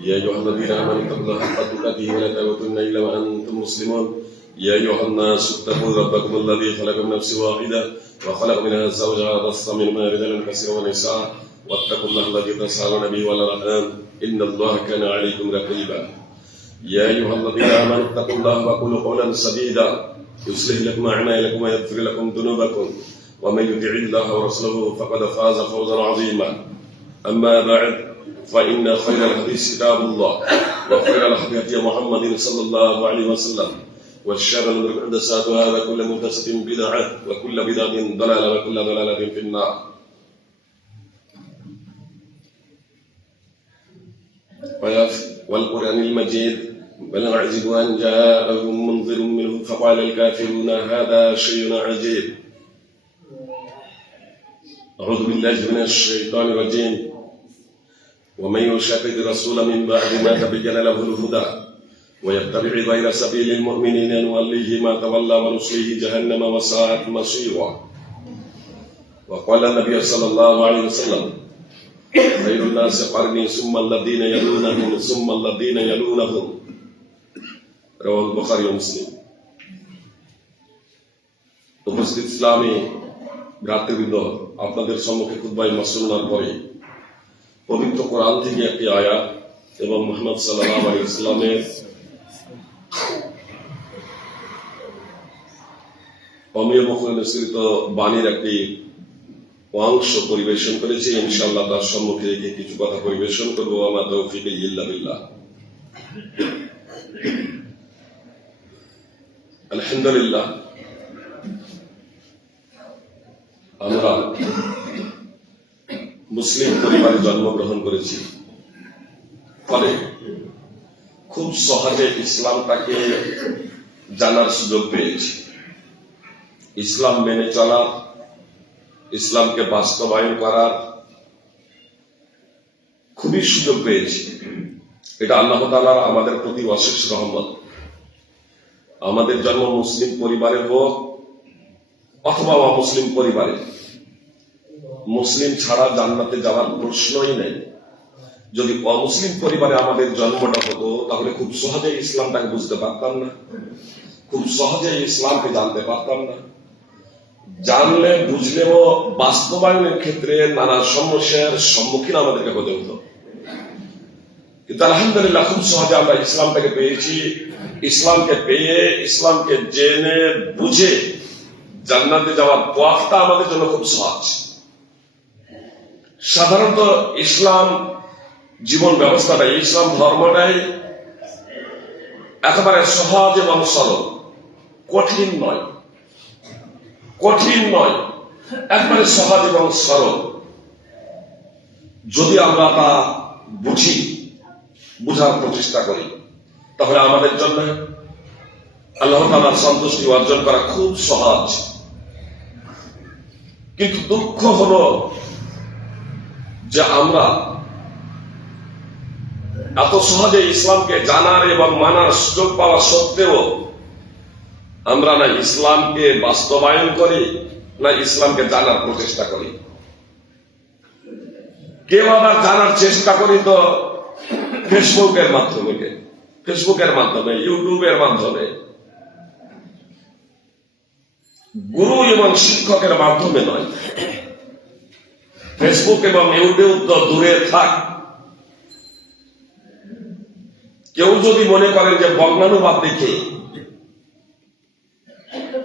يا أيها الذين آمنوا اتقوا الله حق تقاته ولا تموتن إلا وأنتم مسلمون يا أيها الناس اتقوا ربكم الذي خلقكم من نفس واحدة وخلق منها زوجها وبث منهما رجالا كثيرا ونساء واتقوا الله الذي تساءلون به والأرحام إن الله كان عليكم رقيبا يا أيها الذين آمنوا اتقوا الله وقولوا قولا سديدا يصلح لكم أعمالكم ويغفر لكم ذنوبكم ومن يطع الله ورسوله فقد فاز فوزا عظيما أما بعد فإن خير الحديث كتاب الله وخير الهدي هدي محمد صلى الله عليه وسلم والشر الأمور محدثاتها وكل محدثة بدعة وكل بدعة ضلالة وكل ضلالة في النار. والقرآن المجيد بل عجبوا أن جاءهم منذر منهم فقال الكافرون هذا شيء عجيب. أعوذ بالله من الشيطان الرجيم ومن يشاقق الرسول من بعد ما تبين له الهدى ويتبع غير سبيل المؤمنين نوليه ما تولى ونصليه جهنم وساءت مصيرا. وقال النبي صلى الله عليه وسلم خير الناس قرني ثم الذين يلونهم ثم الذين يلونهم رواه البخاري ومسلم. উপস্থিত ইসলামী ভ্রাতৃবৃন্দ, আপনাদের সম্মুখে খুতবায়ে মাসনুনার পরে পবিত্র কোরআন থেকে একটি আয়াত এবং মুহাম্মদ সাল্লাল্লাহু আলাইহি ওয়াসাল্লামের অমীয় মুখে নিঃসৃত বাণীর একটি অংশ পরিবেশন করেছি। ইনশাআল্লাহ তার সম্মুখে রেখে কিছু কথা পরিবেশন করবো। আমা তৌফিক ইল্লা বিল্লাহ। আলহামদুলিল্লাহ, আমরা মুসলিম পরিবারে জন্মগ্রহণ করেছি, ফলে খুব সহজে ইসলামটাকে জানার সুযোগ পেয়েছি। ইসলাম মেনে চলার, ইসলামকে বাস্তবায়ন করার খুবই সুযোগ পেয়েছি। এটা আল্লাহ তাআলার আমাদের প্রতি অশেষ রহমত। আমাদের জন্ম মুসলিম পরিবারে হোক অথবা অমুসলিম পরিবারে, মুসলিম ছাড়া জান্নাতে যাওয়ার প্রশ্নই নেই। যদি অমুসলিম পরিবারে আমাদের জন্মটা হতো তাহলে খুব সহজে ইসলামটাকে বুঝতে পারতাম না, খুব সহজে ইসলামকে জানতে পারতাম না। জানলে বুঝলেও বাস্তবায়নের ক্ষেত্রে নানা সমস্যার সম্মুখীন আমাদেরকে হতে হতো। কিন্তু আলহামদুলিল্লাহ খুব সহজে আমরা ইসলামটাকে পেয়েছি। ইসলামকে পেয়ে, ইসলামকে জেনে বুঝে জান্নাতে যাওয়ার পথটা আমাদের জন্য খুব সহজ। সাধারণত ইসলাম জীবন ব্যবস্থাটাই, ইসলাম ধর্মটাই একেবারে সহজ এবং সরল, কঠিন নয়, কঠিন নয়, একবারে সহজ এবং সরল। যদি আমরা তা বুঝি, বুঝার প্রচেষ্টা করি, তাহলে আমাদের জন্য আল্লাহ তাআলার সন্তুষ্টি অর্জন করা খুব সহজ। কিন্তু দুঃখ হলো যে আমরা এত সহজে ইসলামকে জানার এবং মানার সুযোগ পাওয়া সত্ত্বেও আমরা না ইসলামকে বাস্তবায়ন করি, না ইসলামকে জানার প্রচেষ্টা করি। কেউ আবার জানার চেষ্টা করি তো ফেসবুকের মাধ্যমে, ইউটিউবের মাধ্যমে, গুরু এবং শিক্ষকের মাধ্যমে নয়। ফেসবুক এবং ইউটিউব তো দূরে থাক। কেউ যদি মনে করেন যে বর্ণানুবাদ দেখে,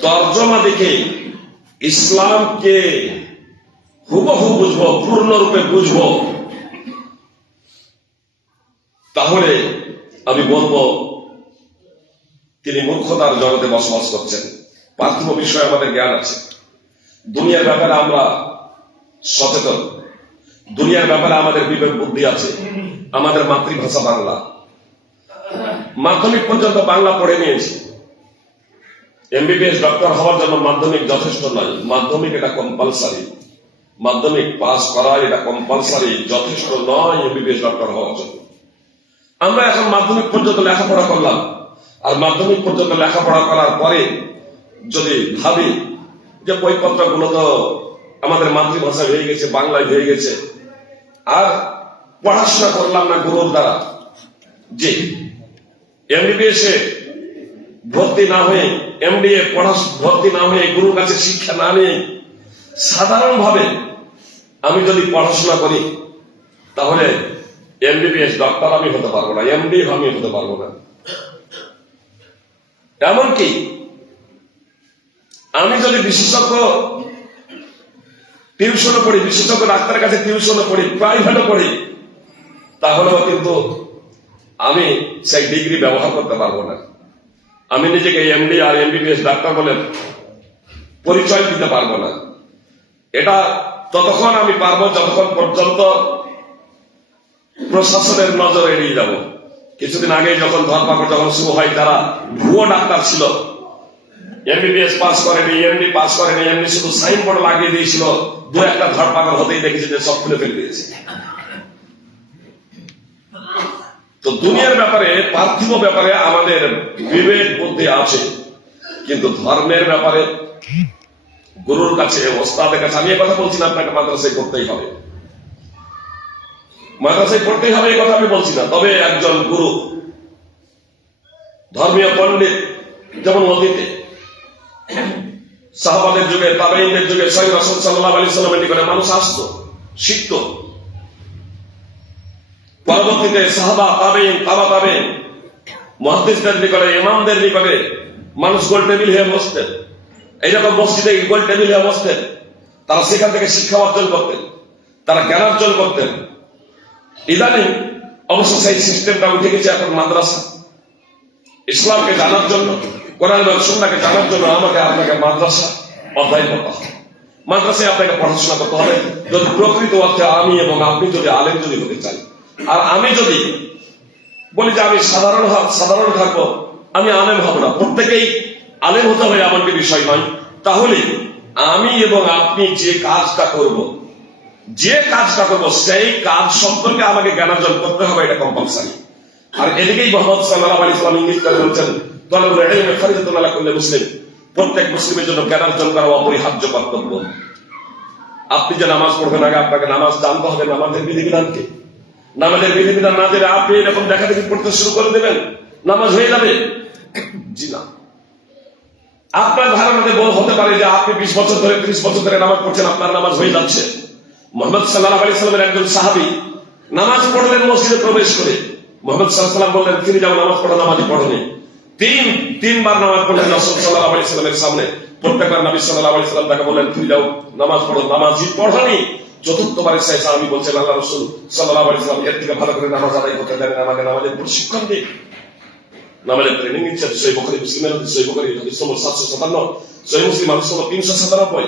তর্জমা দেখে ইসলামকে হুবহু বুঝবো, পূর্ণরূপে বুঝবো, তাহলে আমি বলবো তিনি মূর্খতার জগতে বসবাস করছেন। পার্থিব বিষয়ে আমাদের জ্ঞান আছে, দুনিয়ার ব্যাপারে আমরা সচেতন, দুনিয়ার ব্যাপারে আমাদের বিবেক বুদ্ধি আছে। আমাদের মাতৃভাষা বাংলা, মাধ্যমিক পর্যন্ত বাংলা পড়ে নিয়েছি। এমবিবিএস ডক্টর হওয়ার জন্য মাধ্যমিক যথেষ্ট নয়, মাধ্যমিক এটা কম্পালসারি, মাধ্যমিক পাস করা এটা কম্পালসারি, যথেষ্ট নয় এমবিবিএস ডক্টর হওয়ার জন্য। আমরা এখন মাধ্যমিক পর্যন্ত লেখাপড়া করলাম, আর মাধ্যমিক পর্যন্ত লেখাপড়া করার পরে যদি ভাবি যে বইপত্রগুলো তো আমাদের মাতৃভাষা হয়ে গেছে, বাংলায় হয়ে গেছে, আর পড়াশোনা করলাম না গুরুর দ্বারা, যে এমবিবিএস এ ভর্তি না হয়ে, এমডিএ ভর্তি না হয়ে, গুরুর কাছে শিক্ষা না নিয়ে সাধারণভাবে আমি যদি পড়াশোনা করি তাহলে এমবিবিএস ডক্টর আমি হতে পারবো না, এমডি আমি হতে পারবো না। এমনকি আমি যদি বিশেষজ্ঞ টিউশনও পড়ি, বিশেষজ্ঞ ডাক্তারের কাছে টিউশনও পড়ি, প্রাইভেটও পড়ি, তাহলেও কিন্তু আমি সেই ডিগ্রি ব্যবহার করতে পারবো না। আমি নিজেকে এমডি আর এমবিবিএস ডাক্তার বলে পরিচয় দিতে পারবো না। এটা ততক্ষণ আমি পারবো যতক্ষণ পর্যন্ত প্রশাসনের নজর এড়িয়ে যাব। কিছুদিন আগে যখন ধরপাকড় যখন শুরু হয়, যারা ভুয়ো ডাক্তার ছিল, এমবিবিএস পাস করেনি, এমডি পাস করেনি, এমনি শুধু সাইনবোর্ড লাগিয়ে দিয়েছিল, দু একটা ধরপাকড় হতেই দেখেছি যে সব খুলে ফেলে দিয়েছে। তো দুনিয়ার ব্যাপারে, পার্থিব ব্যাপারে আমাদের বিবেক বুদ্ধি আছে, কিন্তু ধর্মের ব্যাপারে গুরুর কাছে, ওস্তাদের কাছে, আমি কথা বলছি না আপনাকে মাদ্রাসায় করতেই হবে, মাদ্রাসায় পড়তেই হবে এই কথা আমি বলছি না। তবে একজন গুরু, ধর্মীয় পণ্ডিত, যেমন অতীতে সাহাবাদের যুগে, তাবেঈনদের যুগে স্বয়ং রাসূল সাল্লাল্লাহু আলাইহি সাল্লামের নিকটে মানুষ আসতো, শিখত। পরবর্তীতে সাহাবা, তাবেঈন, তাবা তাবেঈন, মুহাদ্দিসদের নিকটে, ইমামদের নিকটে মানুষ গোল টেবিল হয়ে বসতেন। এইরকম মসজিদে গোল টেবিল হয়ে বসতেন। তারা সেখান থেকে শিক্ষা অর্জন করতেন, তারা জ্ঞান অর্জন করতেন। ইদানিং অবশ্য সেই সিস্টেমটা উঠে গেছে এখন মাদ্রাসা। ইসলামকে জানার জন্য, কোরআন এবং সুন্নাহকে জানার জন্য আমাকে আপনাকে মাদ্রাসা অধ্যয়ন করতে হবে, মাদ্রাসায় আপনাকে পড়াশোনা করতে হবে, যদি প্রকৃত অর্থে আমি এবং আপনি যদি আলেম যদি হতে চাই। আর আমি যদি বলি যে আমি সাধারণ থাকবো, আমি আলেম হব না, প্রত্যেকেই আলেম হতে হবে এমনটি বিষয় নয়, তাহলে আমি এবং আপনি যে কাজটা করব সেই কাজ সম্পর্কে আমাকে জ্ঞান অর্জন করতে হবে, এটা কম্পালসারি। আর এদিকেই মুহাম্মদ সাল্লাল্লাহু আলাইহি ওয়াসাল্লাম ইঙ্গিত করে বলছেন, তালাবুল ইলমি ফরিদাতুন আলা কুল্লি মুসলিম, প্রত্যেক মুসলিমের জন্য জ্ঞান অর্জন করা অপরিহার্য কর্তব্য। আপনি যে নামাজ পড়বেন, আগে আপনাকে নামাজ জানতে হবে, নামাজের বিধিবিধান কি। নামাজের বিধিবিধান না জেনে আপনি এরকম দেখা দেখি পড়তে শুরু করে দেবেন, নামাজ হয়ে যাবে? জি না। আপনার ধারণাতে হতে পারে যে আপনি 20 বছর ধরে, 30 বছর ধরে নামাজ পড়ছেন, আপনার নামাজ হয়ে যাচ্ছে। মুহাম্মদ সাল্লাল্লাহু আলাইহি সাল্লামের একজন সাহাবী নামাজ পড়লেন মসজিদে প্রবেশ করে, মুহাম্মদ সাল্লাল্লাহু আলাইহি সাল্লাম বললেন, ফিরে যাও, নামাজ পড়ো, নামাজই পড়োনি। তিনবার নামাজ পড়লেন রাসূল সাল্লাল্লাহু আলাইহি সাল্লামের সামনে। প্রত্যেকবার নবী সাল্লাল্লাহু আলাইহি সাল্লাম তাকে বললেন, ফিরে যাও, নামাজ পড়ো, নামাজই পড়োনি। চতুর্থবারে সেই সাহাবী বলছেন, আল্লাহ রাসূল সাল্লাল্লাহু আলাইহি সাল্লাম এর থেকে ভালো করে নামাজ আদায় করতে জানেন, আমাকে নামাজের প্রশিক্ষণ দিন, নামাজের ট্রেনিং দিচ্ছেন। সহিহ বুখারী, মুসলিমের হাদিস, সহিহ বুখারী হাদিস নম্বর 757, সহিহ মুসলিম হাদিস নম্বর 397,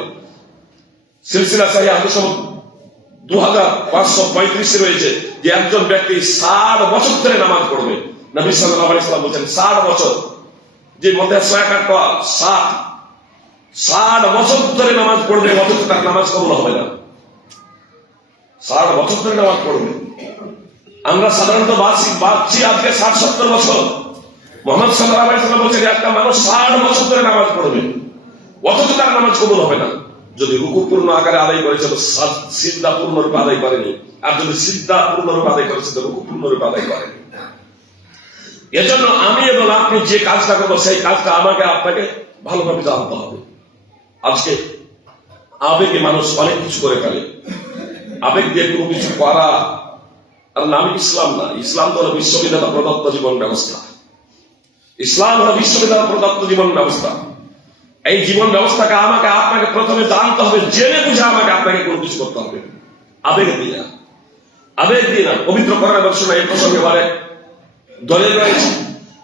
সিলসিলা সহিহ হাদিস নম্বর 2535 রয়েছে যে একজন ব্যক্তি 60 বছর ধরে নামাজ পড়বে। নবী সাল্লাল্লাহু আলাইহি সাল্লাম বলেন 60 বছর, যে মধ্যে 60 বছর ধরে নামাজ পড়বে, অথচ তার নামাজ কবুল হবে না। 60 বছর ধরে নামাজ পড়বে। আমরা সাধারণত বাঁচছি আজকে 60-70 বছর। মুহাম্মদ সাল্লাল্লাহু আলাইহি সাল্লাম বলেছেন একটা মানুষ 60 বছর ধরে নামাজ পড়বে, অথচ তার নামাজ কবুল হবে না। যদি রুকু পূর্ণ আকারে আদায় করেছে তো সিজদা পূর্ণরূপে আদায় করেনি, আর যদি সিজদা পূর্ণরূপে আদায় করেছে তো রুকু পূর্ণরূপে আদায় করেনি। এজন্য আমি এবং আপনি যে কাজটা করবো সেই কাজটা আমাকে আপনাকে ভালোভাবে জানতে হবে। আজকে আবেগে মানুষ অনেক কিছু করে ফেলে, আবেগ দিয়ে কোনো কিছু করা আর নামই ইসলাম না। ইসলাম তো হলো বিশ্ববিদ্যালয় প্রদত্ত জীবন ব্যবস্থা। ইসলাম হলো বিশ্ববিদ্যালয় প্রদত্ত জীবন ব্যবস্থা। এই জীবন ব্যবস্থাকে আমাকে আপনাকে প্রথমে জানতে হবে, জেনে বুঝে আমাকে আপনাকে কোনো কিছু করতে হবে, আবেগ দিয়ে না। পবিত্র কোরআন এবং সুন্নাহ এই প্রসঙ্গে বারে দলিল রয়েছে,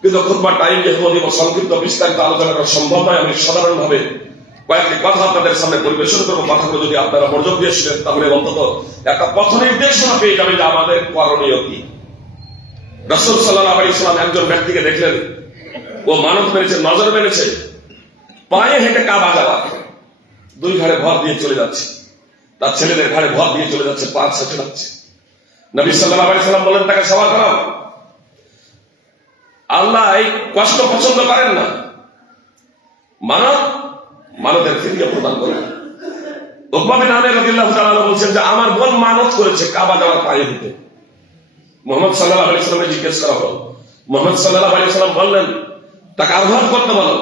কিন্তু খুতবার টাইম যেহেতু অধিক সংক্ষিপ্ত বিস্তারিত আলোচনা করা সম্ভব নয়, আমি সাধারণভাবে কয়েকটি কথা আপনাদের সামনে পরিবেশন করবো। কথাগুলো যদি আপনারা মনোযোগ দিয়ে শুনেন তাহলে অন্তত একটা পথ নির্দেশনা পেয়ে যাবে যে আমাদের করণীয় কি। রাসূল সাল্লাল্লাহু আলাইহি সাল্লাম একজন ব্যক্তিকে দেখলেন, ও মানত মেনেছে, নজর মেনেছে, পায়ে হেঁটে কাবা যাওয়া, 2 ঘাড়ে ভর দিয়ে চলে যাচ্ছে, তার ছেলেদের ঘাড়ে ভর দিয়ে চলে যাচ্ছে, পা ছেঁচে যাচ্ছে। নবী সাল্লাল্লাহু আলাইহি সাল্লাম বললেন তাকে সওয়াল করাও। আল্লাহ এই কষ্ট পছন্দ করেন না, মানতের ফিরিয়ে প্রদান করেন। উকবা বিন আমির রাদিয়াল্লাহু তাআলা বলছেন যে আমার বোন মানত করেছে কাবা যাওয়ার পায়ে হেঁটে, মোহাম্মদ সাল্লাল্লাহু আলাইহি ওয়াসাল্লামকে জিজ্ঞেস করা হলো, মোহাম্মদ সাল্লাল্লাহু আলাইহি ওয়াসাল্লাম বললেন, তাকে আহ্বান করতে বলো,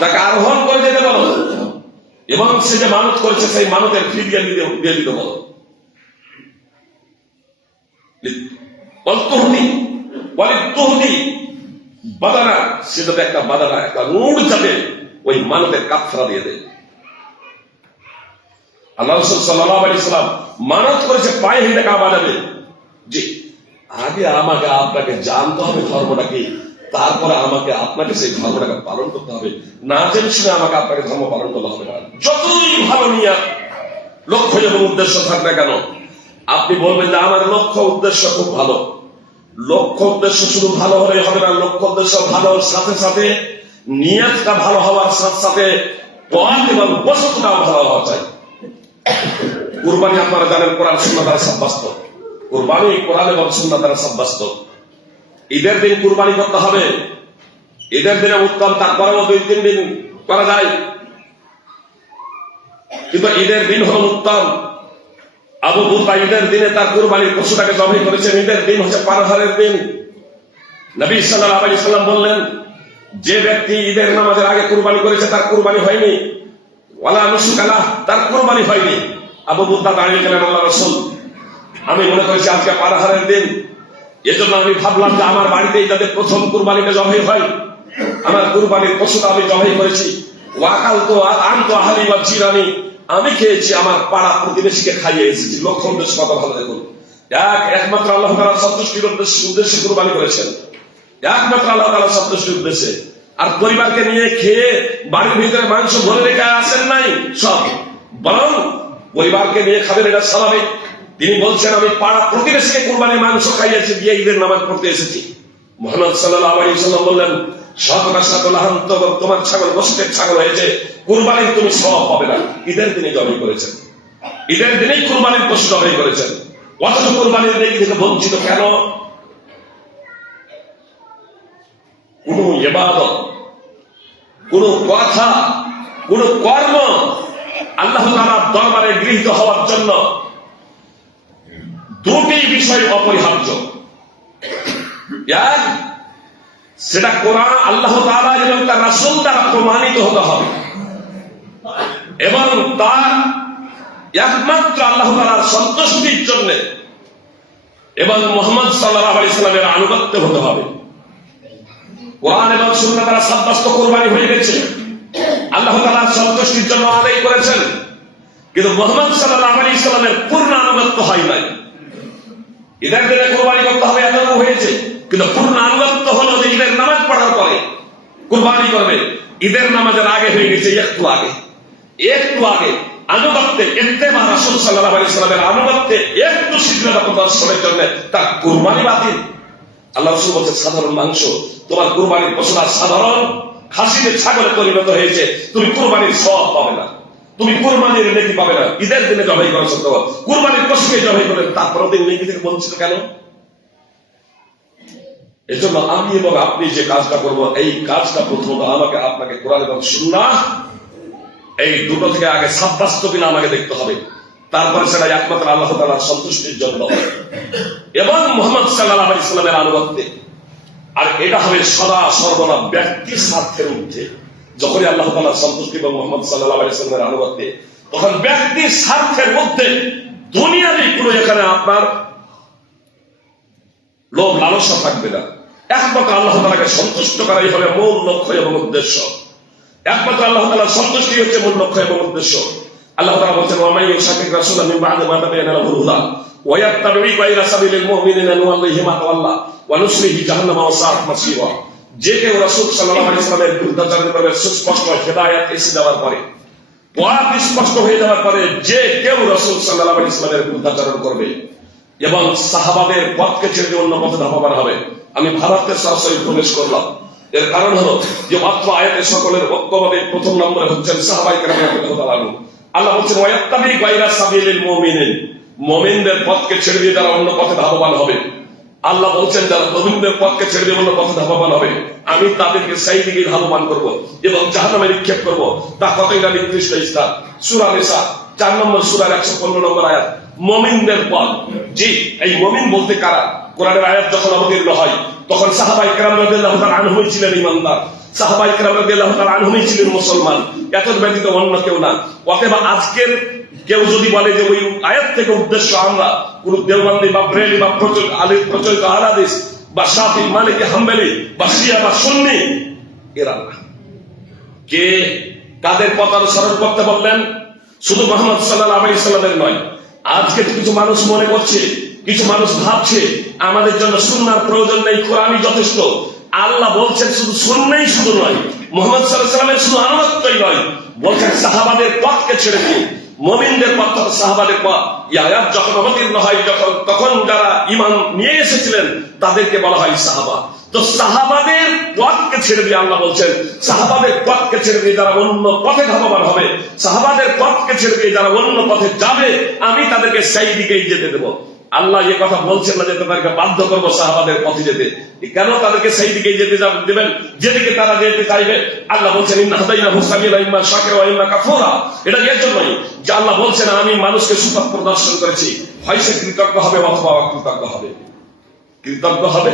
তাকে আহ্বান করে যেতে বলো, এবং সে যে মানত করেছে সেই মানতের ফিদিয়া দিয়ে দিতে বলো। বাদানা, সে যাতে একটা বাদানা, একটা নূর যাতে ওই মানতের কাফারা দিয়ে দেয়। আল্লাহ রাসূল সাল্লাল্লাহু আলাইহি ওয়াসাল্লাম মানত করেছে পায়ে হেঁটে কাবা যাবে। জি, আগে আমাকে আপনাকে জানতে হবে ধর্মটা কি, তারপরে আমাকে আপনাকে সেই ধর্মটাকে পালন করতে হবে। না জেনে শুনে আমাকে আপনাকে ধর্ম পালন করতে হবে না। যতই ভালো নিয়ে লক্ষ্য এবং উদ্দেশ্য থাক না কেন, আপনি বলবেন যে আমার লক্ষ্য উদ্দেশ্য খুব ভালো। লক্ষ্য উদ্দেশ্য শুধু ভালো হলে হবে না, লক্ষ্য উদ্দেশ্য ভালোর সাথে সাথে নিয়তটা ভালো হওয়ার সাথে সাথে পথ এবং বস্তুটাও ভালো হওয়া চাই। কুরবানি আপনারা জানেন কোরআন সুন্নাহ দ্বারা সাব্যস্ত। কুরবানি কোরআন এবং সুন্নাহ দ্বারা সাব্যস্ত। ঈদের দিন কুরবানি করতে হবে, ঈদের দিনে উত্তম, তারপরেও 2-3 দিন করা যায়, কিন্তু ঈদের দিন হল উত্তম। আবু বুরদা ঈদের দিনে তার কুরবানির পশুটাকে জবাই করেছেন। ঈদের দিন হচ্ছে পানাহারের দিন। নবী সাল্লাল্লাহু আলাইহি ওয়াসাল্লাম বললেন, যে ব্যক্তি ঈদের নামাজের আগে কুরবানি করেছে তার কুরবানি হয়নি, ওয়ালা নুসুকালা, তার কুরবানি হয়নি। আবু বুরদা দাঁড়িয়ে গেলেন, আল্লাহ রাসূল, আমি মনে করেছি আজকে পানাহারের দিন, এজন্য আমি ভাবলাম যে আমার বাড়িতেই যাতে প্রথম কুরবানিটা জবাই হয়, আমার কুরবানির পশুটা আমি জবাই করেছি। ওয়াকাল তো আনতো আহলি ওয়া জিরানি, আমি খেয়েছি, আমার পাড়া প্রতিবেশীকে খাইয়ে এসেছি। লক্ষ্য উদ্দেশ্য কত ভালো দেখুন। একমাত্র আল্লাহ তাআলা সন্তুষ্টির উদ্দেশ্যে কুরবানি করেছেন, একমাত্র আল্লাহ তাআলা সন্তুষ্টির উদ্দেশ্যে। আর পরিবারকে নিয়ে খেয়ে বাড়ির ভিতরে মাংস ভরে রেখে আসেন নাই সব, বরং পরিবারকে নিয়ে খাবেন, এটা স্বাভাবিক। তিনি বলছেন আমি পাড়া প্রতিবেশীকে কুরবানির মাংস খাইয়েছি, দিয়ে ঈদের নামাজ পড়তে এসেছি। মুহাম্মদ সাল্লাল্লাহু আলাইহি ওয়াসাল্লাম বললেন, তোমার ছাগল গোশতের ছাগল হয়েছে, কুরবানির তুমি সওয়াব পাবে না। ঈদের দিনে জবাই করেছেন, ঈদের দিনেই কুরবানির পশু জবাই করেছেন, অথচ কুরবানির নেকি থেকে বঞ্চিত কেন? কোন ইবাদত, কোন কথা, কোন কর্ম আল্লাহ তাআলার দরবারে গৃহীত হওয়ার জন্য দুটি বিষয় অপরিহার্য। এক, সেটা কোরআন, আল্লাহ তাআলা এবং তার রাসূল দ্বারা প্রমাণিত হতে হবে, এবং তার একমাত্র আল্লাহ তাআলার সন্তুষ্টির জন্য এবং মুহাম্মদ সাল্লাল্লাহু আলাইহি ওয়াসাল্লামের আনুগত্য হতে হবে। কোরআন এবং সুন্নাহ দ্বারা সাব্যস্ত কুরবানি হয়ে গেছে, আল্লাহ তাআলার সন্তুষ্টির জন্য আদায় করেছেন, কিন্তু মুহাম্মদ সাল্লাল্লাহু আলাইহি ওয়াসাল্লামের পূর্ণ আনুগত্য হয় নাই। ঈদের দিনে কুরবানি করতে হবে এতটুকু হয়েছে, কিন্তু পূর্ণ আনুগত্য হলো যে ঈদের নামাজ পড়ার পরে কুরবানি করবে। ঈদের নামাজের আগে হয়ে গেছে, একটু আগে আনুগত্যে, ইত্তেবা রাসূল সাল্লাল্লাহু আলাইহি ওয়াসাল্লামের আনুগত্যে একটু শিথিলতা প্রদর্শনের জন্য তার কুরবানি বাতিল। আল্লাহ রাসূল বলছে, সাধারণ মাংস, তোমার কুরবানির পশুরা সাধারণ খাসিতে ছাগলে পরিণত হয়েছে, তুমি কুরবানির সওয়াব পাবে না, তুমি কুরবানির নেকি পাবে না। ঈদের দিনে জবাই করা সত্ত্বেও কুরবানির পশুকে জবাই করেন, তারপরেও তিনি নেকি থেকে বঞ্চিত কেন? এজন্য আমি এবং আপনি যে কাজটা করব, এই কাজটা প্রথমত আমাকে আপনাকে কোরআন এবং সুন্নাহ এই দুটো থেকে আগে সাব্যস্ত কিনা আমাকে দেখতে হবে, তারপরে সেটা একমাত্র আল্লাহ তাআলার সন্তুষ্টির জন্য এবং মুহাম্মদ সাল্লাল্লাহু আলাইহি ওয়াসাল্লামের আনুগত্যে। আর এটা হবে সদা সর্বদা ব্যক্তির স্বার্থের ঊর্ধ্বে। যখনই আল্লাহ তাআলার সন্তুষ্টি এবং মুহাম্মদ সাল্লাল্লাহু আলাইহি ওয়াসাল্লামের আনুগত্যে, তখন ব্যক্তির স্বার্থের মধ্যে দুনিয়াবি কোনো এখানে আপনার লোভ লালসা থাকবে না। একমাত্র আল্লাহ তাআলাকে সন্তুষ্ট করাই হবে মূল লক্ষ্য এবং উদ্দেশ্য। একমাত্র আল্লাহ তাআলার সন্তুষ্টি হচ্ছে মূল লক্ষ্য এবং উদ্দেশ্য। আল্লাহ তাআলা বলেন, ওয়া মান ইউশাকিক রাসূলা মিন বা'দি মা তাবাyyana লাহুল হুদা ওয়া ইয়াত্তাবি গায়রা সাবিলিল মুমিনিনা নুওয়াল্লিহি মা তাওয়াল্লা ওয়া নুসলিহি জাহান্নাম ওয়া সাআত মাসীরা। যে কেউ রাসূল সাল্লাল্লাহু আলাইহি ওয়াসাল্লামের বিরুদ্ধাচরণ করবে, সুস্পষ্ট হিদায়াত এসে যাওয়ার পরে, পথ স্পষ্ট হয়ে যাওয়ার পরে, যে কেউ রাসূল সাল্লাল্লাহু আলাইহি ওয়াসাল্লামের বিরুদ্ধাচরণ করবে এবং সাহাবাদের পথকে ছেড়ে অন্য পথে ধাবমান হবে। আমি ভারতের সরাসরি প্রবেশ করলাম, এর কারণ হলো যে মাত্র আয়াতে সকলের ঐক্যভাবে প্রথম নম্বরে হচ্ছেন সাহাবায়ে কেরাম রাদিয়াল্লাহু আনহু। আল্লাহ বলছেন, ওয়া ইয়াত্তাবি গায়রা সাবিলিল মুমিনিন, মুমিনদের পথকে ছেড়ে দিয়ে যারা অন্য পথে ধাবমান হবে। আল্লাহ বলছেন, যারা মুমিনদের পথকে ছেড়ে দিয়ে অন্য পথে ধাবমান হবে, আমি তাদেরকে সেই দিকে ধাবমান করব এবং জাহান্নামে নিক্ষেপ করব। তা কতই না নির্দিষ্ট স্থান। সূরা নিসা 4 নম্বর সূরার 115 নম্বর আয়াত। মুমিনদের পথ, জি, এই মুমিন বলতে কারা? কোরআনের আয়াত যখন অবতীর্ণ হয় তখন সাহাবায়ে কেরাম রাদিয়াল্লাহু তাআলা আনহুম ছিলেন ঈমানদার, সাহাবায়ে কেরাম রাদিয়াল্লাহু তাআলা আনহুম ছিলেন মুসলমান, এত ব্যতীত অন্য কেউ না। অতএব আজকের কেউ যদি বলে যে ওই আয়াত থেকে উদ্দেশ্য আমরা কোন দেওবন্দি বা ব্রেলি বা প্রচলিত আহলে হাদিস বা শাফি মালিকি হাম্বলি বা শিয়া বা সুন্নি, এরা না। কে কাদের পথ অনুসরণ করতে বললেন? শুধু মুহাম্মদ সাল্লাল্লাহু আলাইহি সাল্লামের নয়। আজকে কিছু মানুষ মনে করছে, কিছু মানুষ ভাবছে আমাদের জন্য সুন্নাহর প্রয়োজন নেই, কোরআনই যথেষ্ট। আল্লাহ বলছেন শুধু সুন্নাহই শুধু নয়, মুহাম্মদ সাল্লাল্লাহু আলাইহি সাল্লামের শুধু আনুগত্যই নয়, বলছেন সাহাবাদের পথকে ছেড়ে দিন, মুমিনদের পথ তথা সাহাবাদের পথ। এই আয়াত যখন অবতীর্ণ হয় তখন যারা ঈমান নিয়ে এসেছিলেন তাদেরকে বলা হয় সাহাবা। তো সাহাবাদের পথকে ছেড়ে দিয়ে আল্লাহ বলছেন সাহাবাদের পথকে ছেড়ে দিয়ে যারা অন্য পথে ধাবমান হবে, সাহাবাদের পথকে ছেড়ে দিয়ে যারা অন্য পথে যাবে, আমি তাদেরকে সেই দিকেই যেতে দেব। আল্লাহ এই কথা বলছেন না যে তাদেরকে বাধ্য করবো সাহাবাদের পথে যেতে। কেন তাদেরকে সেই দিকেই যেতে দেবেন যেদিকে তারা যেতে চাইবে? আল্লাহ বলছেন ইন্না হাদাইনাহু সাবিলা ইম্মা শাকিরা ওয়া ইম্মা কাফুরা। এটা এর জন্যই যে আল্লাহ বলছেন আমি মানুষকে সুপথ প্রদর্শন করেছি, হয় সে কৃতজ্ঞ হবে অথবা অকৃতজ্ঞ হবে। কৃতজ্ঞ হবে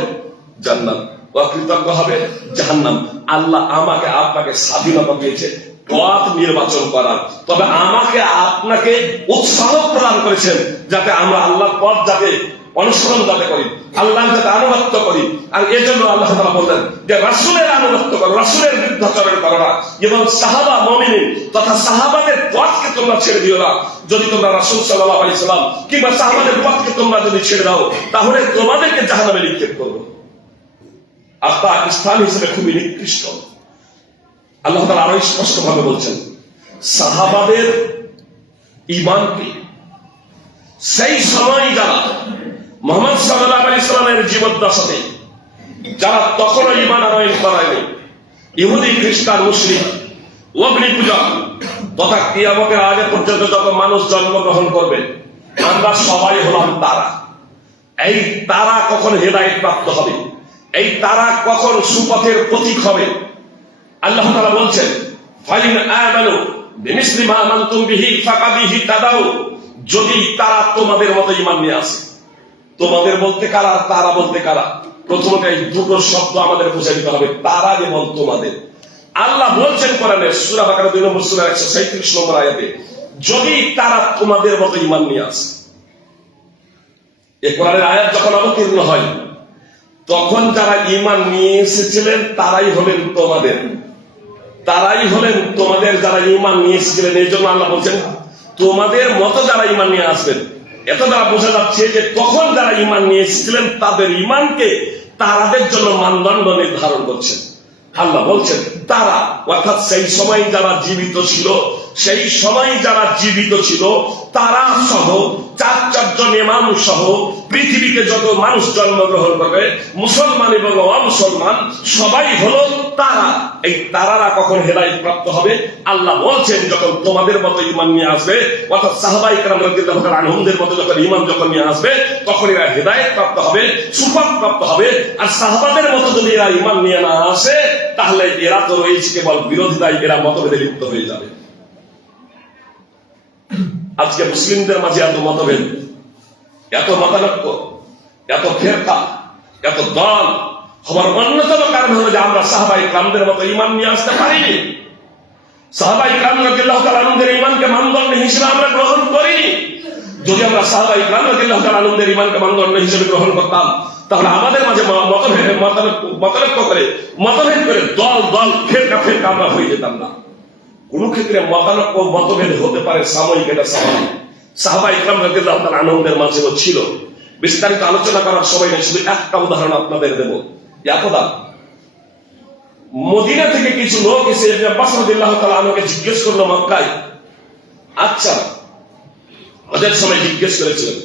জান্নাত, অকৃতজ্ঞ হবে জাহান্নাম। আল্লাহ আমাকে আপনাকে স্বাধীনতা দিয়েছে পথ নির্বাচন করার, তবে আমাকে আপনাকে উৎসাহ প্রদান করেছেন যাতে আমরা আল্লাহর পথ যাতে অনুসরণ যাতে করি, আল্লাহর যাতে আনুগত্য করি। আর এজন্য আল্লাহ তাআলা বললেন যে রাসূলের আনুগত্য করো, রাসূলের বিরুদ্ধাচরণ করো না, এবং সাহাবা মুমিনিন তথা সাহাবাদের পথকে তোমরা ছেড়ে দিও না। যদি তোমরা রাসূল সাল্লাল্লাহু আলাইহি সাল্লাম কিংবা সাহাবাদের পথকে তোমরা যদি ছেড়ে দাও তাহলে তোমাদেরকে জাহান্নামে নিক্ষেপ করবে। আর পাকিস্তান হিসেবে খুবই নিকৃষ্ট। আল্লাহ তাআলা আরো স্পষ্ট ভাবে বলছেন সাহাবাদের ঈমানকে সেই সময় যারা মুহাম্মদ সাল্লাল্লাহু আলাইহি সাল্লামের জীবদ্দশাতে যারা তখনও ঈমান আনয়ন করায়নি, ইহুদি খ্রিস্টান মুশরিক অগ্নি পূজা তথা কিয়ামতের আগে পর্যন্ত যত মানুষ জন্মগ্রহণ করবে আমরা সবাই হলাম তারা। এই তারা কখন হেদায়েত প্রাপ্ত হবে, এই তারা কখন সুপথের প্রতীক হবে? আল্লাহ তাআলা বলছেন ফাইন আমানু বিমিসলি মা আমানতুম বিহি ফাকাদ ইহতাদাউ। যদি তারা তোমাদের মতো ঈমান নিয়ে আসে, তোমাদের বলতে কারা, তারা বলতে কারা? প্রথমত এই দুটো শব্দ আমাদের বুঝে নিতে হবে, তারা এবং তোমাদের। আল্লাহ বলছেন কোরআনে সূরা বাকারা 2 নম্বর সূরা 137 নম্বর আয়াতে যদি তারা তোমাদের মতো ঈমান নিয়ে আসে। এই কোরআনের আয়াত যখন অবতীর্ণ হয় তখন যারা ঈমান নিয়ে এসেছিলেন তারাই হলেন তোমাদের, তারাই হলেন তোমাদের যারা ঈমান নিয়ে এসেছিলেন। এই জন্য আল্লাহ বলছেন তোমাদের মতো যারা ঈমান নিয়ে আসবেন। এত দ্বারা বোঝা যাচ্ছে যে তখন যারা ঈমান নিয়ে এসেছিলেন তাদের ঈমানকে তাদের জন্য মানদণ্ড নির্ধারণ করছেন। আল্লাহ বলছেন তারা, অর্থাৎ সেই সময় যারা জীবিত ছিল, সেই সময় যারা জীবিত ছিল তারা সহ 4 জন ইমাম সহ পৃথিবীতে যত মানুষ জন্মগ্রহণ করবে মুসলমান এবং অমুসলমান সবাই হলো তারা। এই তারারা কখন হেদায়েত প্রাপ্ত হবে? আল্লাহ বলছেন যখন তোমাদের মতো ঈমান নিয়ে আসবে, অর্থাৎ সাহাবায়ে কেরাম রাদিয়াল্লাহু তাআলা আনহুমদের মতো যখন ঈমান যখন নিয়ে আসবে তখন এরা হেদায়েত প্রাপ্ত হবে, সুপথ প্রাপ্ত হবে। আর সাহাবাদের মতো যদি এরা ঈমান নিয়ে না আসে তাহলে এরা তো রয়েছে কেবল বিরোধিতায়, এরা মতভেদে লিপ্ত হয়ে যাবে। আজকে মুসলিমদের মাঝে এত মতভেদ, এত মতানৈক্য, এত ফেরকা, এত দল হবার অন্যতম কারণ হলো যে আমরা সাহাবায়ে কেরামদের মতো ঈমান নিয়ে আসতে পারিনি। সাহাবায়ে কেরাম রাদিয়াল্লাহু তাআলা আনহুদের ঈমানকে মানদণ্ড হিসেবে আমরা গ্রহণ করিনি। যদি আমরা সাহাবায়ে কেরাম রাদিয়াল্লাহু তাআলা আনহুদের ঈমানকে মানদণ্ড হিসেবে গ্রহণ করতাম তাহলে আমাদের মাঝে মতভেদ করে দল দল ফেরকা ফেরকা আমরা হয়ে যেতাম না। কোন ক্ষেত্রে মতভেদ হতে পারে সাময়িক, এটা স্বাভাবিক। সাহাবায়ে কেরাম রাদিয়াল্লাহু তাআলা আনহুদের মাঝেও ছিল। বিস্তারিত আলোচনা করার সময় নেই, শুধু একটা উদাহরণ আপনাদের দেব। একদা মদিনা থেকে কিছু লোক এসে ইবনে আব্বাস রাদিয়াল্লাহু তাআলা আনহুকে জিজ্ঞেস করলো মক্কায়, আচ্ছা হজের সময় জিজ্ঞেস করেছিলেন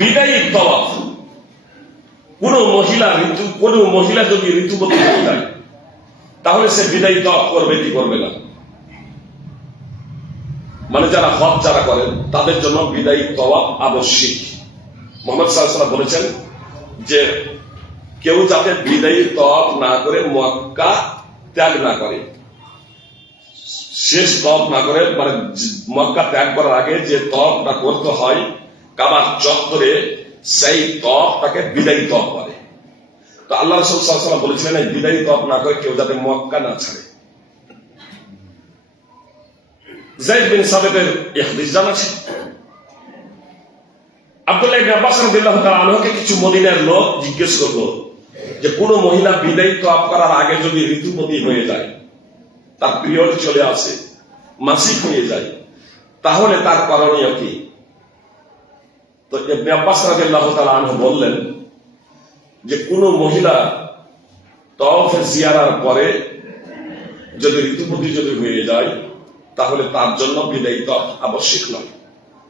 বিদায়ী তাওয়াফ কোন মহিলা যদি ঋতুবতী হয়ে যায় তাহলে সে বিদায়ী তাওয়াফ করবে কি করবে না? মানে যারা হজ যারা করেন তাদের জন্য বিদায়ী তাওয়াফ আবশ্যিক। মুহাম্মদ সাল্লাল্লাহু আলাইহি ওয়াসাল্লাম বলেছেন যে কেউ যাতে বিদায়ী তাওয়াফ না করে মক্কা ত্যাগ না করে, শেষ তাওয়াফ না করে, মানে মক্কা ত্যাগ করার আগে যে তাওয়াফটা করতে হয় কাবার চত্বরে, সেই তপ তাকে বিদায়ী তপ বলে। তো আল্লাহ রাসূল সাল্লাল্লাহু আলাইহি ওয়াসাল্লাম বলেছিলেন এই বিদায়ী তপ না করে কেউ যাতে মক্কা না ছাড়ে। যায়েদ বিন সাবিতের এই হাদিস জানা ছিল। আব্দুল্লাহ ইবনে আব্বাস রাদিয়াল্লাহু তাআলা আনহুকে কিছু মদিনার লোক জিজ্ঞেস করলো যে কোন মহিলা বিদায়ী তপ করার আগে যদি ঋতুপতি হয়ে যায়, তার পিরিয়ড চলে আসে, মাসিক হয়ে যায়, তাহলে তার করণীয় কি? তো ইবনে আব্বাস রাদিয়াল্লাহু তাআলা আনহু বললেন যে কোন মহিলা তওয়াফ জিয়ারার পরে যদি ঋতুপতি যদি হয়ে যায় তাহলে তার জন্য বিদায়ী তওয়াফ আবশ্যক নয়।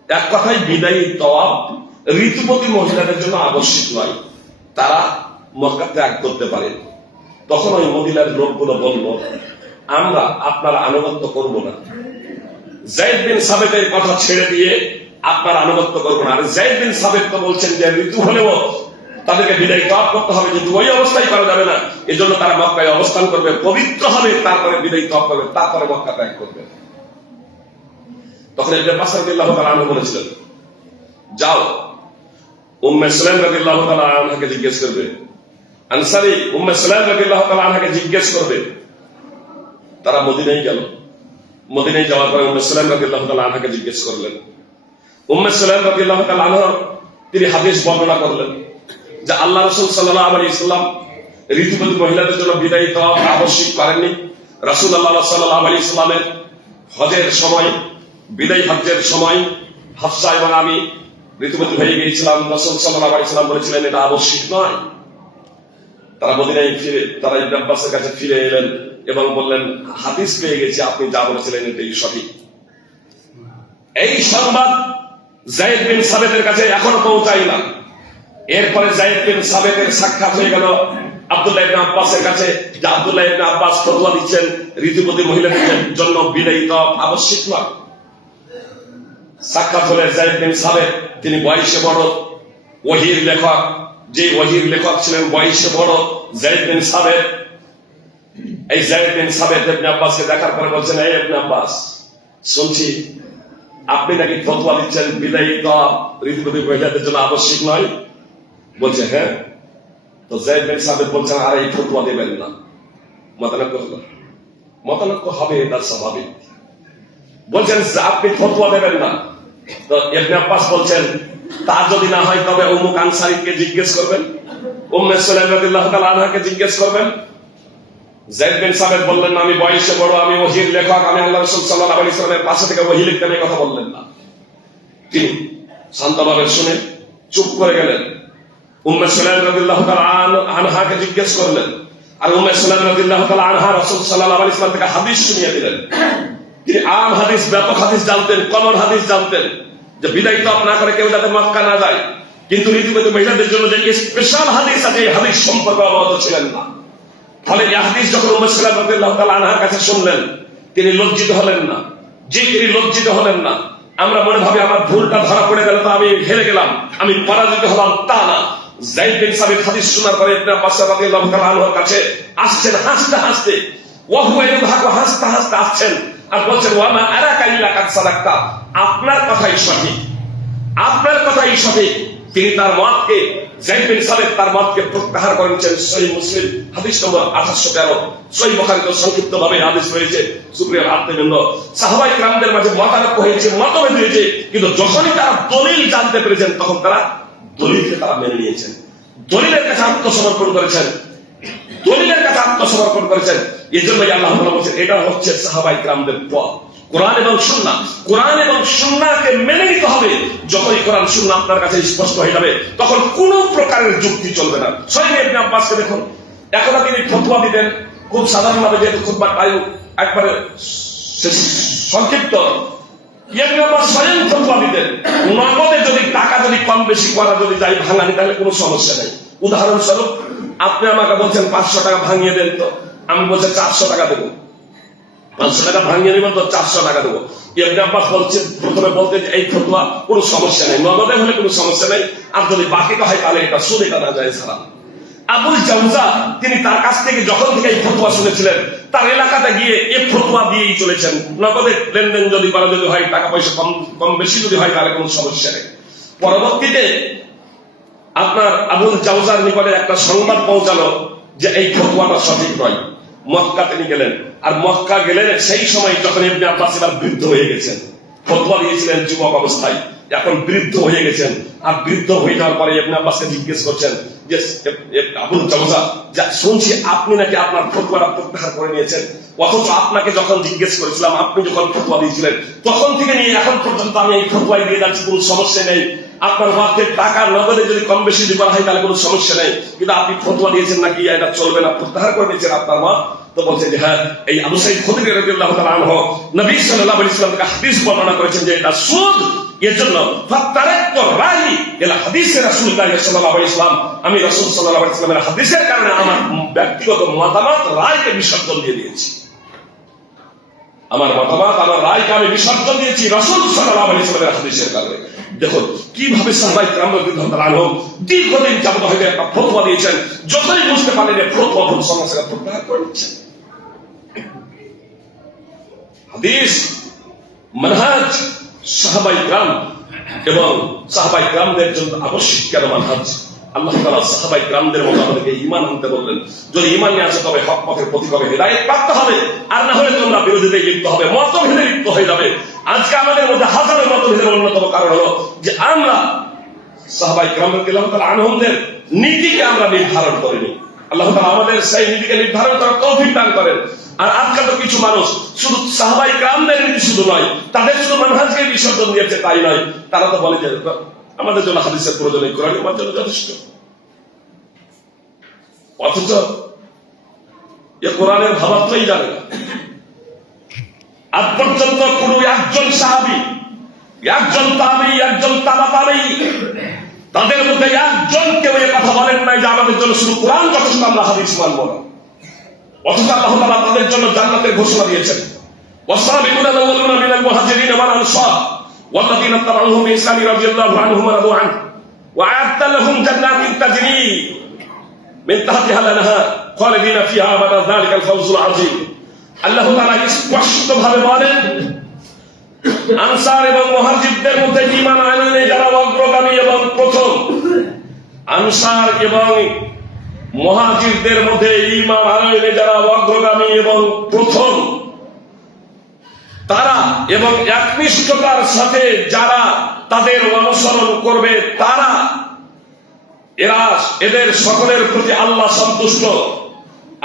এক কথায় বিদায়ী তওয়াফ ঋতুপতি মহিলাদের জন্য আবশ্যক নয়, তারা মক্কা ত্যাগ করতে পারে। তখন ওই মদিনার লোকগুলো বলল আমরা আপনার আনুগত্য করব না, যায়েদ বিন সাবিতের কথা ছেড়ে দিয়ে আপনার আনুগত্য করব না। আর যায়েদ বিন সাবিত তো বলছেন যে ঋতু হলেও তাদেরকে বিদায়ী তওয়াফ করতে হবে, কিন্তু ওই অবস্থায় করা যাবে না, এজন্য তারা মক্কায় অবস্থান করবে, পবিত্র হবে, তারপরে বিদায়ী তওয়াফ করবে, তারপরে মক্কা ত্যাগ করবে। তখন ইবনে আব্বাস রাদিয়াল্লাহু তাআলা আনহু বলেছিলেন যাও উম্মে সুলাইম রাদিয়াল্লাহু তাআলা আনহাকে জিজ্ঞেস করবে, আনসারী উম্মে সুলাইম রাদিয়াল্লাহু তাআলা আনহাকে জিজ্ঞেস করবে। তারা মদিনায় গেল। মদিনায় যাওয়ার পরে উম্মে সুলাইম রাদিয়াল্লাহু তাআলা আনহাকে জিজ্ঞেস করলেন। উম্মে সুলাইম রাদিয়াল্লাহু তাআলা আনহা তিনি হাদিস বর্ণনা করলেন যে আল্লাহ রাসূল সাল্লাল্লাহু আলাইহি ওয়াসাল্লাম ঋতুপতি মহিলাদের জন্য বিদায়ী তওয়াফ আবশ্যক করেননি। রাসূলুল্লাহ সাল্লাল্লাহু আলাইহি ওয়াসাল্লামের হজের সময়, বিদায়ী হজ্জের সময় হাফসা এবং আমি ঋতুপতি হয়ে গিয়েছিলাম। রাসূল সাল্লাল্লাহু আলাইহি ওয়াসাল্লাম বলেছিলেন এটা আবশ্যক নয়। তারা মদিনায় ফিরে তারা ইবনে আব্বাসের কাছে ফিরে এলেন এবং বললেন হাদিস পেয়ে গেছি, আপনি যা বলেছিলেন এটাই সঠিক। এই সংবাদ যায়েদ বিন সাবিতের কাছে এখনো পৌঁছায় না। এরপরে যায়েদ বিন সাবিতের সাক্ষাৎ হয়ে গেল আব্দুল্লাহ ইবনে আব্বাসের কাছে, যে আব্দুল্লাহ ইবনে আব্বাস ফতোয়া দিচ্ছেন ঋতুপতি মহিলাদের জন্য বিদায়ী তওয়াফ আবশ্যক নয়। সাক্ষাৎ হলে যায়েদ বিন সাবিত তিনি বয়সে বড়, ওহীর লেখক, যে ওহীর লেখক ছিলেন বয়সে বড় যায়েদ বিন সাবিত। এই যায়েদ বিন সাবিত ইবনে আব্বাসকে দেখার পরে বলছেন এই ইবনে আব্বাস, শুনছি আপনি নাকি ফতোয়া দিচ্ছেন বিদায়ী তওয়াফ ঋতুপতি মহিলাদের জন্য আবশ্যক নয়। বলছে হ্যাঁ। তো যায়েদ বিন সাবিত বলছেন আর এই ফতোয়া দেবেন না। মতানক্য হলো, মতানক্য হবে, এটা স্বাভাবিক। বলছেন আপনি ফতোয়া দেবেন না। তো ইবনে আব্বাস বলছেন তা যদি না হয় তবে উম্মুক আনসারীকে জিজ্ঞেস করবেন, উম্মে সুলাইম রাদিয়াল্লাহু তাআলা আনহাকে জিজ্ঞেস করবেন। যায়েদ বিন সাবিত বললেন আমি বয়সে বড়, আমি ওহীর লেখক, আমি আল্লাহ রাসূল সাল্লাল্লাহু আলাইহি ওয়াসাল্লামের পাশে থেকে ওহী লিখতে আমি কথা বললেন না। তিনি শান্তভাবে শুনে চুপ করে গেলেন। উম্মে সুলাইম রাদিয়াল্লাহু তাআলা আনহাকে জিজ্ঞেস করলেন, আর উম্মে সুলাইম রাদিয়াল্লাহু তাআলা আনহা রাসূল সাল্লাল্লাহু আলাইহি ওয়াসাল্লাম থেকে হাদিস শুনিয়ে দিলেন। তিনি আম হাদিস, ব্যাপক হাদিস জানতেন, কমন হাদিস জানতেন, যে বিদায়ী তওয়াফ না করে কেউ যাতে মক্কা না যায়। কিন্তু ঋতুপতি মহিলাদের জন্য যে স্পেশাল হাদিস আছে এই হাদিস সম্পর্কে অবগত ছিলেন না। ফলে এই হাদিস যখন উম্মে সুলাইম রাদিয়াল্লাহু তাআলা আনহার কাছে শুনলেন, তিনি লজ্জিত হলেন না। যে তিনি লজ্জিত হলেন না। আমরা মনে ভাবি আমার ভুলটা ধরা পড়ে গেল তো আমি হেরে গেলাম, আমি পরাজিত হলাম, তা না। যায়েদ বিন সাবিত হাদিস শোনার পরে ইবনে আব্বাস রাদিয়াল্লাহু তাআলা আনহুর কাছে আসছেন হাসতে হাসতে, ওয়াহু ইয়াদহাকু, হাসতে হাসতে আসছেন আর বলছেন ওয়া মা আরাকা ইল্লা কাদ সাদাক্তা, আপনার কথাই সঠিক, আপনার কথাই সঠিক। তিনি তার মতকে, যায়েদ বিন সাবিত তার মতকে প্রত্যাহার করেছেন। সহিহ মুসলিম হাদিস নম্বর 813, সহিহ বুখারীতে সংক্ষিপ্তভাবে হাদিস রয়েছে। সুপ্রিয় ভাতৃবৃন্দ, সাহাবায়ে কেরামদের মাঝে মতানক্য হয়েছে, মতভেদ হয়েছে, কিন্তু যখনই তারা দলিল জানতে পেরেছেন তখন তারা দলিলকে তারা মেনে নিয়েছেন, দলিলের কাছে আত্মসমর্পণ করেছেন, দলিলের কাছে আত্মসমর্পণ করেছেন। এই জন্যই আল্লাহ তাআলা বলেছেন এটা হচ্ছে সাহাবায়ে কেরামদের পথ, কোরআন এবং সুন্নাহ। কোরআন এবং সুন্নাহকে মেনে নিতে হবে। যখনই কোরআন সুন্নাহ আপনার কাছে স্পষ্ট হয়ে যাবে তখন কোন প্রকারের যুক্তি চলবে না। সহিহ ইবনে আব্বাসকে দেখুন, একদা তিনি ফতোয়া দিতেন খুব সাধারণভাবে, যেহেতু খুতবার টাইম একবারে সংক্ষিপ্ত। ইবনে আব্বাস স্বয়ং ফতোয়া দিতেন নগদে যদি টাকা যদি কম বেশি করা যদি যায় ভাঙানি, তাহলে কোনো সমস্যা নেই। উদাহরণস্বরূপ আপনি আমাকে বলছেন 500 টাকা ভাঙিয়ে দেন, তো আমি বলছি 400 টাকা দেবো। 500 টাকা ভাঙিয়ে নেবেন তো 400 টাকা দেবো। ইবনে আব্বাস বলছেন, প্রথমে বলতেন এই ফতোয়া কোনো সমস্যা নেই, নগদে হলে কোনো সমস্যা নেই, আর যদি বাকিটা হয় তাহলে এটা সুদে কাটা যায় ছাড়া। আবুল জাওজা তিনি তার কাছ থেকে যখন থেকে এই ফতোয়া শুনেছিলেন তার এলাকাতে গিয়ে এই ফতোয়া দিয়েই চলেছেন, নগদে লেনদেন যদি করা যদি হয়, টাকা পয়সা কম বেশি যদি হয় তাহলে কোনো সমস্যা নেই। পরবর্তীতে আপনার আবুল জাওজার নিকটে একটা সংবাদ পৌঁছালো যে এই ফতোয়াটা সঠিক নয়। মক্কা তিনি গেলেন, আর মক্কা গেলেন সেই সময় যখন ইবনে আব্বাস এবার বৃদ্ধ হয়ে গেছেন। ফতোয়া দিয়েছিলেন যুবক অবস্থায়, এখন বৃদ্ধ হয়ে গেছেন। আর বৃদ্ধ হয়ে যাওয়ার পরে ইবনে আব্বাসকে জিজ্ঞেস করছেন যে আবুল জাওজা, যা শুনছি আপনি নাকি আপনার ফতোয়াটা প্রত্যাহার করে নিয়েছেন, অথচ আপনাকে যখন জিজ্ঞেস করেছিলাম আপনি যখন ফতোয়া দিয়েছিলেন তখন থেকে নিয়ে এখন পর্যন্ত আমি এই ফতোয়াই দিয়ে যাচ্ছি, কোনো সমস্যা নেই। আপনার হাতে টাকা নগদে যদি কম বেশি যদি করা হয় তাহলে কোনো সমস্যা নেই, কিন্তু আপনি ফতোয়া দিয়েছেন নাকি এটা চলবে না, প্রত্যাহার করে নিয়েছেন আপনার মা। তো বলছেন যে হ্যাঁ, এই আবু সাঈদ খুদরি রাদিয়াল্লাহু তাআলা আনহু নবী সাল্লাল্লাহু আলাইহি ওয়াসাল্লাম থেকে হাদিস বর্ণনা করেছেন যে এটা সুদ, এজন্য ফাতারাক্তু রাই ইলা হাদিসে রাসূলুল্লাহ সাল্লাল্লাহু আলাইহি ওয়াসাল্লাম, আমি রাসূল সাল্লাল্লাহু আলাইহি ওয়াসাল্লামের হাদিসের কারণে আমার ব্যক্তিগত মতামত রায়কে বিসর্জন দিয়ে দিয়েছি। আমার মতামত আমার রায়কে আমি বিসর্জন দিয়েছি রাসূল সাল্লাল্লাহু আলাইহি ওয়াসাল্লামের হাদিসের কারণে। দেখুন কিভাবে সাহাবায়ে কেরাম রাদিয়াল্লাহু তাআলা আনহুম দীর্ঘদিন যাবত হয়তো একটা ফতোয়া দিয়েছেন, যতই বুঝতে পারলেন যে ফতোয়া ভুল, সঙ্গে সঙ্গে প্রত্যাহার করে নিচ্ছেন। হাদিস মানহাজ সাহাবায়ে কেরাম এবং সাহাবায়ে কেরামদের জন্য আবশ্যক কেন মানহাজ? আল্লাহ তাআলা সাহাবায়ে কেরামদের মতো আমাদেরকে ঈমান আনতে বললেন। যদি ঈমান নিয়ে আসে তবে হক পথের প্রতীক হবে, হিদায়াত প্রাপ্ত হবে, আর না হলে তোমরা বিরোধীতে লিপ্ত হবে, মতভেদে লিপ্ত হয়ে যাবে। আজকে আমাদের মধ্যে হাজারো মতভেদের অন্যতম কারণ হলো যে আমরা সাহাবায়ে কেরাম রাদিয়াল্লাহু তাআলা আনহুমদের নীতিকে আমরা নির্ধারণ করিনি। আল্লাহ তাআলা আমাদের সেই নীতিকে নির্ধারণ করার তৌফিক দান করেন। আর আজকাল তো কিছু মানুষ শুধু সাহাবায়ে কেরামদের নীতি শুধু নয়, তাদের শুধু মানহাজকে বিসর্জন দিয়েছে তাই নয়, তারা তো বলে যে আমাদের জন্য হাদিসের প্রয়োজন নেই, কোরআন আমার জন্য যথেষ্ট। অথচ এ কোরআনের ভাবার্থই জানে না। আজ পর্যন্ত কোন একজন সাহাবী, একজন তাবেঈ, একজন তাবা তাবেঈ, তাদের মধ্যে একজন কেউ এ কথা বলেন নাই যে আমাদের জন্য শুধু কোরআন যথেষ্ট, আমরা হাদিস মানব না। অথচ আল্লাহ তাআলা তাদের জন্য জান্নাতের ঘোষণা দিয়েছেন। ওয়াসাবিকুনা আল-আউয়ালুনা মিনাল মুহাজিরিন ওয়াল আনসার ওয়াল্লাযীনা তাবাউহুম বিইহসান রাদিয়াল্লাহু আনহুম ওয়া রাদু আনহু ওয়া আ'আদ্দা লাহুম জান্নাতিন তাজরি মিন তাহতিহা আল-আনহার খালিদিনা ফিহা আবাদা যালিকাল ফাওজুল আযীম। আল্লাহ তাআলা স্পষ্টভাবে বলেন আনসার এবং মুহাজিরদের মধ্যে ঈমান আনয়নে যারা অগ্রগামী এবং প্রথম, আনসার এবং মুহাজিরদের মধ্যে ঈমান আনয়নে যারা অগ্রগামী এবং প্রথম, তারা এবং একনিষ্ঠতার সাথে যারা তাদের অনুসরণ করবে তারা, এদের সকলের প্রতি আল্লাহ সন্তুষ্ট,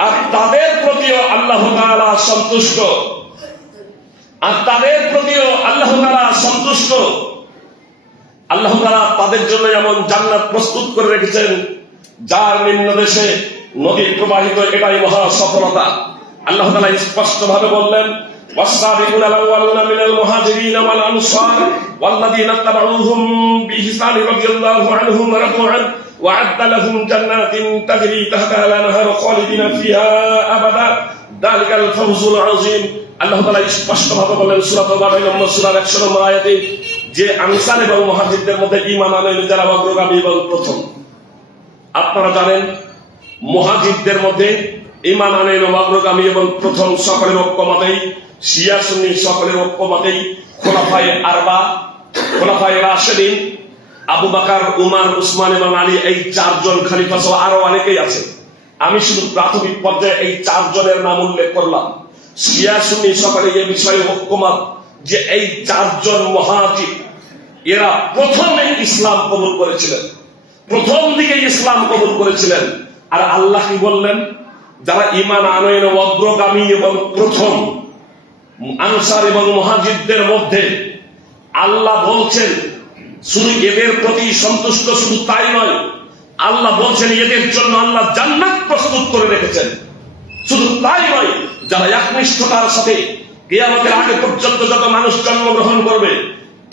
আর তাদের প্রতিও আল্লাহ তাআলা সন্তুষ্ট, আর তাদের প্রতিও আল্লাহ তাআলা সন্তুষ্ট। আল্লাহ তাআলা তাদের জন্য এমন জান্নাত প্রস্তুত করে রেখেছেন যার নিম্নদেশে নদী প্রবাহিত, এটাই মহা সফলতা। আল্লাহ তাআলা স্পষ্টভাবে বললেন والسابقون الأولون من المهاجرين والأنصار والذين اتبعوهم بإحسان رضي الله عنهم ورضوا عنه وأعد لهم جنات تجري تحتها الأنهار خالدين فيها أبدا ذلك الفوز العظيم। আল্লাহ তাআলা স্পষ্টভাবে বলেন সূরা তাওবা 100 নম্বর আয়াতে যে আনসার এবং মুহাজিরদের মধ্যে ঈমান আনয়নে যারা অগ্রগামী এবং প্রথম। আপনারা জানেন মুহাজিরদের মধ্যে ঈমান আনয়নে অগ্রগামী এবং প্রথম সকলের ঐক্যমতেই, শিয়া সুন্নি সকলের ঐক্যমতেই খোলাফায়ে আরবা, খোলাফায়ে রাশিদিন, আবু বকর, উমর, উসমান এবং আলী, এই চারজন খলিফা সহ আরো অনেকেই আছে। আমি শুধু প্রাথমিক পর্যায়ে এই চারজনের নাম উল্লেখ করলাম। শিয়া সুন্নি সকলে এই বিষয়ে ঐক্যমত যে এই চারজন মুহাজির এরা প্রথমে ইসলাম কবুল করেছিলেন, প্রথম দিকে ইসলাম কবুল করেছিলেন। আর আল্লাহ কি বললেন? যারা ঈমান আনয়নে অগ্রগামী এবং প্রথম আনসার এবং মুহাজিরদের মধ্যে আল্লাহ বলছেন শুধু এদের প্রতি সন্তুষ্ট, শুধু তাই নয়, আল্লাহ বলছেন এদের জন্য আল্লাহ জান্নাত প্রস্তুত করে রেখেছেন। শুধু তাই নয়, যারা একনিষ্ঠতার সাথে কিয়ামতের আগে পর্যন্ত যত মানুষ জন্মগ্রহণ করবে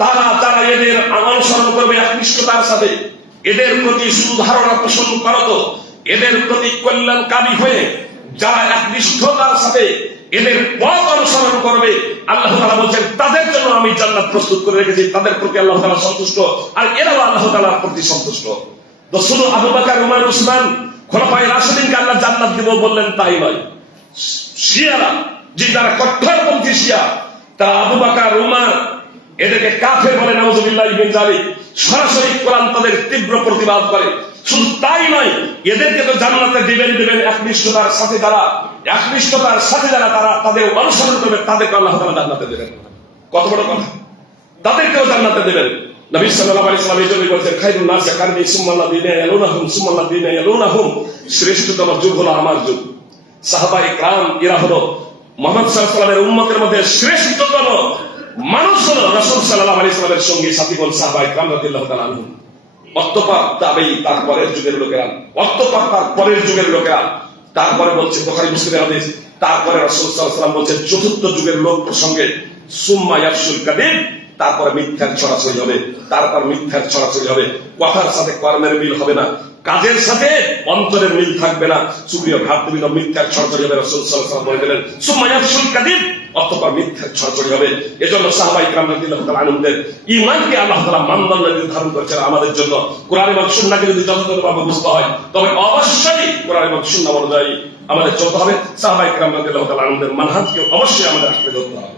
তারা এদের অনুসরণ করবে একনিষ্ঠতার সাথে, এদের প্রতি শুধু ধারণা পোষণ করত, এদের প্রতি কল্যাণকামী হয়ে যারা একনিষ্ঠতার সাথে এদের পথ অনুসরণ করবে, আল্লাহ তাআলা বলছেন তাদের জন্য আমি জান্নাত প্রস্তুত করে রেখেছি। তাদের প্রতি আল্লাহ তাআলা সন্তুষ্ট, আর এরাও আল্লাহ তাআলার প্রতি সন্তুষ্ট। তো শুধু আবু বকর, উমর, উসমান খোলাফায়ে রাশিদিনকে আল্লাহ জান্নাত দিব বললেন তাই নয়। শিয়ারা, যে যারা কট্টরপন্থী শিয়া, তারা আবু বকর, উমর, এদেরকে কাফের বলে নাউযুবিল্লাহি মিন যালিক। সরাসরি কোরআন তাদের তীব্র প্রতিবাদ করে। শুধু তাই নয়, এদেরকে তো জান্নাতে দিবেন একনিষ্ঠতার সাথে যারা তারা তাদের অনুসরণ করবে, তাদেরকে আল্লাহ তাআলা জান্নাতে দেবেন। কত বড় কথা! তাদেরকেও জান্নাতে দেবেন। নবী সাল্লাল্লাহু আলাইহি ওয়াসাল্লাম এই জন্য বলেছেন, খায়রুন নাসি কারনি সুম্মাল্লাযীনা ইয়ালুনাহুম, শ্রেষ্ঠতম যুগ হলো আমার যুগ। সাহাবায়ে কেরাম এরা হলো মুহাম্মদ সাল্লাল্লাহু আলাইহি ওয়াসাল্লামের উম্মতের মধ্যে শ্রেষ্ঠতম মানুষ হলো রাসূল সাল্লাল্লাহু আলাইহি ওয়াসাল্লামের সঙ্গী সাথীগণ সাহাবায়ে কেরাম রাদিয়াল্লাহু তাআলা আনহুম। অতঃপর তাবেঈ, তারপরের যুগের লোকেরা, তারপরের যুগের লোকেরা। তারপরে বলছে বুখারী মুসলিমের হাদিস, তারপরে রাসূল সাল্লাল্লাহু আলাইহি ওয়াসাল্লাম বলছেন চতুর্থ যুগের লোক প্রসঙ্গে, সুম্মা ইয়াফশুল কাযিব, তারপরে মিথ্যার ছড়াছড়ি হবে, কথার সাথে কর্মের মিল হবে না, কাজের সাথে অন্তরের মিল থাকবে না, সুপ্রিয় ভাতৃবৃন্দ, মিথ্যার ছড়াছড়ি হবে। রাসূল সাল্লাল্লাহু আলাইহি ওয়াসাল্লাম বলে দিলেন সুম্মা ইয়াফশুল কাযিব, অতঃপর মিথ্যার ছড়াছড়ি হবে। এজন্য সাহাবায়ে কেরাম রাদিয়াল্লাহু তাআলা আনহুদের ঈমানকে আল্লাহ তাআলা মানদণ্ড নির্ধারণ করেছেন আমাদের জন্য। কোরআন এবং সুন্নাহকে যদি যথাযথভাবে বুঝতে হয়, তবে অবশ্যই কোরআন এবং সুন্নাহ অনুযায়ী আমাদের চলতে হবে। সাহাবায়ে কেরাম রাদিয়াল্লাহু তাআলা আনহুদের মানহাজকে অবশ্যই আমাদের আঁকড়ে ধরতে হবে।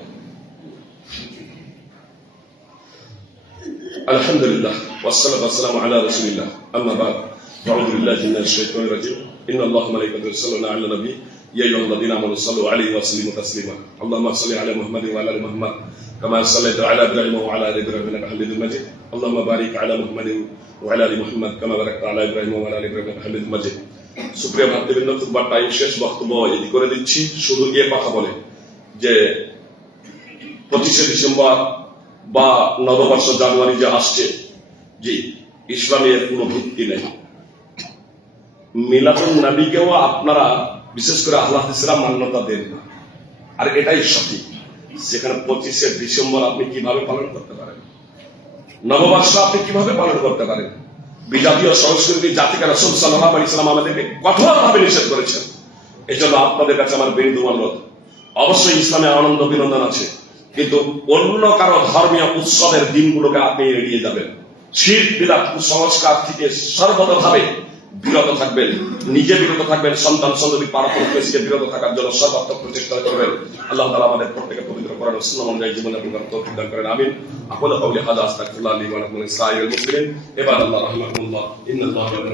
আলহামদুলিল্লাহ, ওয়াসসালাতু ওয়াসসালামু আলা রাসূলিল্লাহ, আম্মা বা'দ, আউযু বিল্লাহি মিনাশ শাইতানির রাজীম। ইন্নাল্লাহা ওয়া মালাইকাতাহু ইউসাল্লুনা আলান নবী, ইয়া আইয়ুহাল্লাযীনা আমানু সাল্লু আলাইহি ওয়া সাল্লিমু তাসলিমা। আল্লাহুম্মা সাল্লি আলা মুহাম্মাদিন ওয়া আলা আলি মুহাম্মাদ কামা সাল্লাইতা আলা ইব্রাহিম ওয়া আলা আলি ইব্রাহিম ইন্নাকা হামিদুম মাজিদ। আল্লাহুম্মা বারিক আলা মুহাম্মাদিন ওয়া আলা আলি মুহাম্মাদ কামা বারাকতা আলা ইব্রাহিম ওয়া আলা আলি ইব্রাহিম ইন্নাকা হামিদুম মাজিদ। সুপ্রিয় ভাতৃবৃন্দ, খুতবার টাইম শেষ, বক্তব্য এদি করে দিচ্ছি। শুধু এ কথা বলে যে 25শে ডিসেম্বর বা নববর্ষ জানুয়ারি যে আসছে, জি, ইসলামের কোনো ভিত্তি নেই। মিলাদুন নবীকেও আপনারা বিশেষ করে আহলে হাদিসরা মান্যতা দেন না, আর এটাই সঠিক। সেখানে 25শে ডিসেম্বর আপনি কিভাবে পালন করতে পারেন? নববর্ষ আপনি কিভাবে পালন করতে পারেন? বিজাতীয় সংস্কৃতি জাতিকে রাসূল সাল্লাল্লাহু আলাইহি ওয়াসাল্লাম আমাদেরকে কঠোরভাবে নিষেধ করেছেন। এজন্য আপনাদের কাছে আমার বিনীত অনুরোধ, অবশ্যই ইসলামে আনন্দ বিনোদন আছে, কিন্তু অন্য কারো ধর্মীয় উৎসবের দিনগুলোকে আপনি এড়িয়ে যাবেন। শিরক বিদআত কুসংস্কার থেকে সর্বতভাবে বিরত থাকবেন, নিজে বিরত থাকবেন, সন্তান সন্ততি পাড়া প্রতিবেশীকে বিরত থাকার জন্য সর্বাত্মক প্রচেষ্টা করবেন। আল্লাহ তাআলা আমাদের প্রত্যেককে পবিত্র কোরআন ও সুন্নাহ অনুযায়ী জীবনযাপন করার তৌফিক দান করেন। আমিন। আকুলু কাওলি হাযা আস্তাগফিরুল্লাহ লি ওয়া লাকুম ওয়া লিসাইরিল মুসলিমিন। ইবাদাল্লাহ রাহিমাকুমুল্লাহ, ইন্নাল্লাহা ওয়া